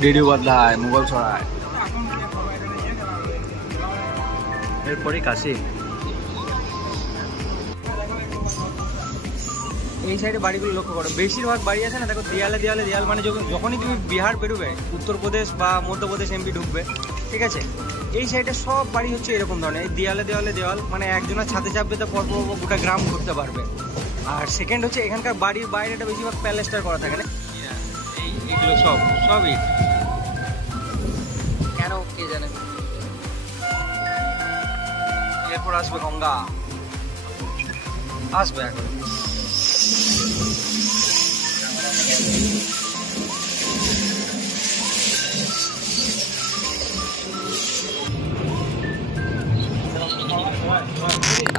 DD বাদলায় মুঘল সরাই, এরপরে কাশি। এই সাইডে বাড়িগুলো লক্ষ্য করো, বেশিরভাগ বাড়ি আছে না দেখো দেয়ালে দেয়ালে দেয়াল, মানে যখনই তুমি বিহার বেরোবে, উত্তরপ্রদেশ বা মধ্যপ্রদেশ এমপি ঢুকবে, ঠিক আছে, এই সাইডে সব বাড়ি হচ্ছে এরকম ধরনের, এই দেয়ালে দেওয়ালে দেওয়াল, মানে একজনের ছাদে চাপবে তো পর গোটা গ্রাম ঘুরতে পারবে। আর সেকেন্ড হচ্ছে এখানকার বাড়ির বাইরেটা বেশিরভাগ প্যালেস্টার করা থাকে না, এইগুলো সবই কেন কে জানে। এরপর আসবে গঙ্গা, আসবে এখন।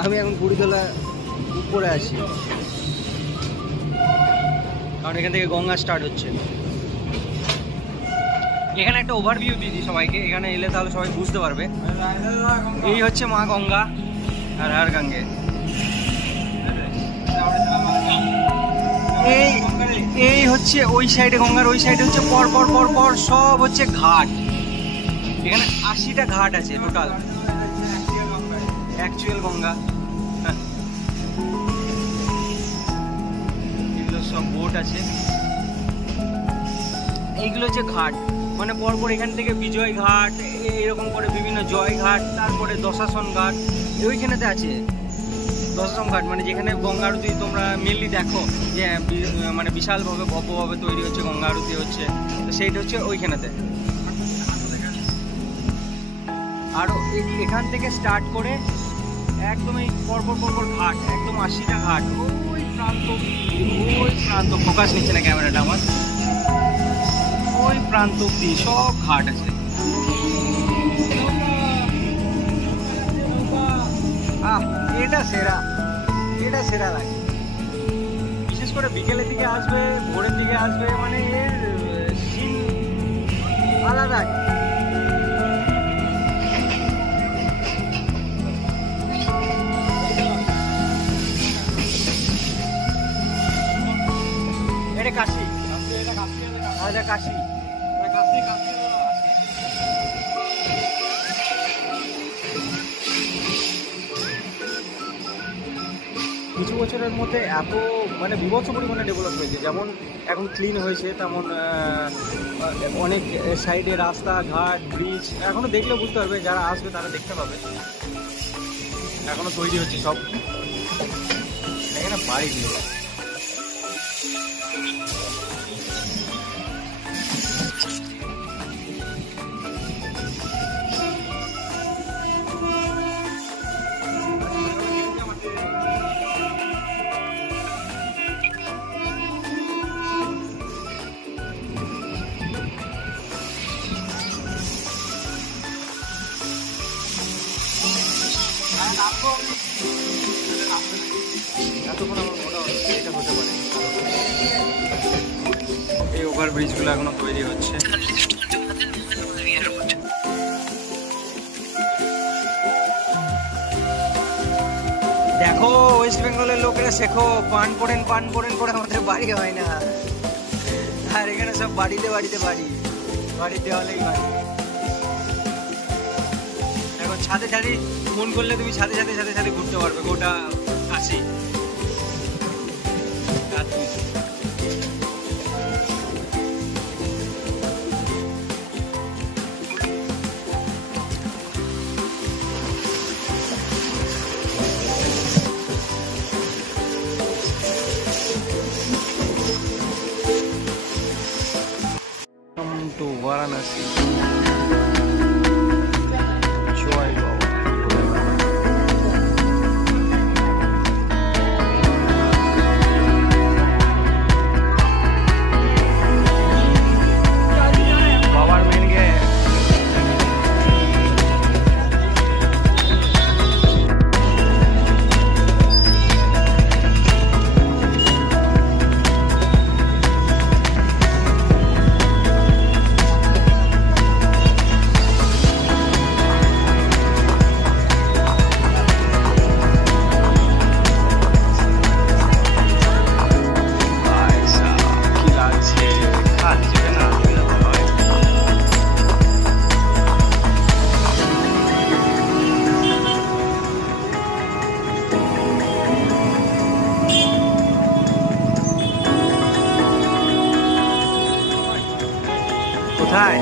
আমি এখন বুড়িতলা উপরে আছি, কারণ এখান থেকে গঙ্গা স্টার্ট হচ্ছে। এখানে একটা ওভারভিউ দিয়ে দিই সবাইকে, এখানে এলে তাহলে সবাই বুঝতে পারবে। এই হচ্ছে মা গঙ্গা আর হার গঙ্গে। এই হচ্ছে ওই সাইডে গঙ্গার, ওই সাইডে হচ্ছে পর পর পর পর সব হচ্ছে ঘাট। এখানে 80টা ঘাট আছে টোটাল, অ্যাকচুয়াল গঙ্গা। এগুলো সব বোট আছে, এইগুলো হচ্ছে ঘাট, মানে পরপর এখান থেকে বিজয় ঘাট, এরকম করে বিভিন্ন জয় ঘাট, তারপরে দশাসন ঘাট ওইখানেতে আছে। দশাসন ঘাট মানে যেখানে গঙ্গা আরতি তোমরা মেনলি দেখো যে মানে বিশালভাবে ভব্যভাবে তৈরি হচ্ছে, গঙ্গা আরতি হচ্ছে, তো সেইটা হচ্ছে ওইখানেতে। আর এখান থেকে স্টার্ট করে একদম এই পরপর পরপর ঘাট, একদম 80টা ঘাট, ওই প্রান্ত ফোকাস নিচ্ছে না ক্যামেরাটা আমার, ওই প্রান্ত অব্দি সব ঘাট আছে। এটা সেরা লাগে, বিশেষ করে বিকেলের দিকে আসবে, ভোরের দিকে আসবে, মানে এর সিন আলাদা। এটা কাশি, এটা কাশি। কিছু বছরের মধ্যে এত মানে বিভৎস পরিমাণে ডেভেলপ হয়েছে, যেমন এখন ক্লিন হয়েছে, তেমন অনেক সাইডে রাস্তাঘাট, ব্রিজ এখনো দেখলে বুঝতে পারবে, যারা আসবে তারা দেখতে পাবে, এখনো তৈরি হচ্ছে সব। এখানে বাড়ি দিয়ে এতক্ষণ আমার মনে হচ্ছে এটা হতে পারে। এই ওভার ব্রিজগুলো এখনো তৈরি হচ্ছে। দেখো ওয়েস্ট বেঙ্গলের লোকেরা শেখো, পান পড়েন করে আমাদের বাড়ি হয় না, আর এখানে সব বাড়িতে বাড়ির দেওয়ালেই বাড়ি। এখন ছাদে মন করলে তুমি ছাদে ঘুরতে পারবে গোটা কাশি। To Varanasi. Joy Baba. Babar main gate. কোথায়?